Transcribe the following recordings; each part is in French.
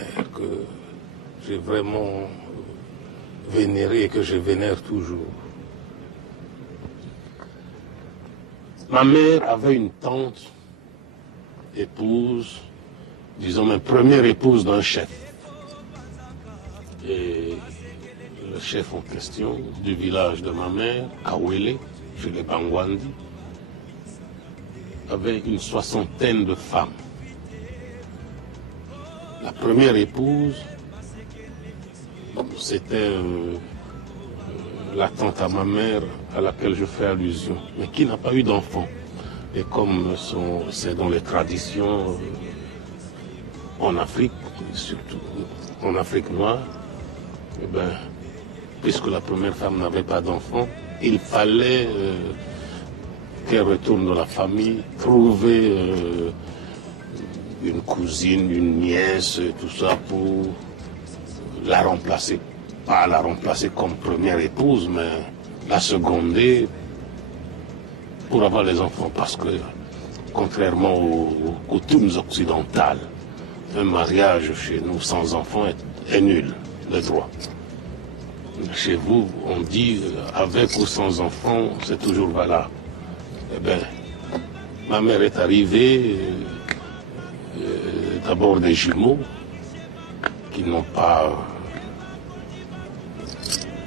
mère, que j'ai vraiment vénérée et que je vénère toujours. Ma mère avait une tante, épouse, disons même première épouse d'un chef. Et le chef en question du village de ma mère, Kawele, chez les Bangwandi, avait une 60aine de femmes. La première épouse, c'était la tante à ma mère à laquelle je fais allusion, mais qui n'a pas eu d'enfant. Et comme c'est dans les traditions en Afrique, surtout en Afrique noire, eh ben, puisque la première femme n'avait pas d'enfant, il fallait qu'elle retourne dans la famille, trouver une cousine, une nièce, tout ça pour la remplacer. Pas la remplacer comme première épouse, mais la seconder pour avoir les enfants. Parce que, contrairement aux coutumes occidentales, un mariage chez nous sans enfants est nul, de droit. Chez vous, on dit avec ou sans enfants, c'est toujours valable. Eh bien, ma mère est arrivée, d'abord des jumeaux qui n'ont pas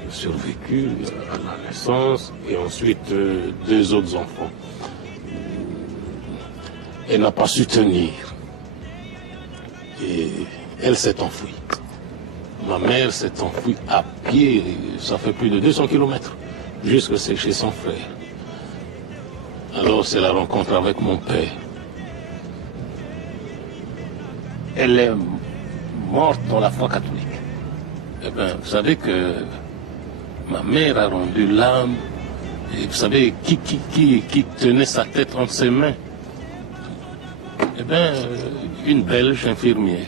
survécu à la naissance, et ensuite deux autres enfants. Elle n'a pas su tenir et elle s'est enfuie. Ma mère s'est enfuie à pied, ça fait plus de 200 km, jusque chez son frère. Alors c'est la rencontre avec mon père. Elle est morte dans la foi catholique. Eh bien, vous savez que ma mère a rendu l'âme, et vous savez qui tenait sa tête entre ses mains? Eh bien, une Belge infirmière.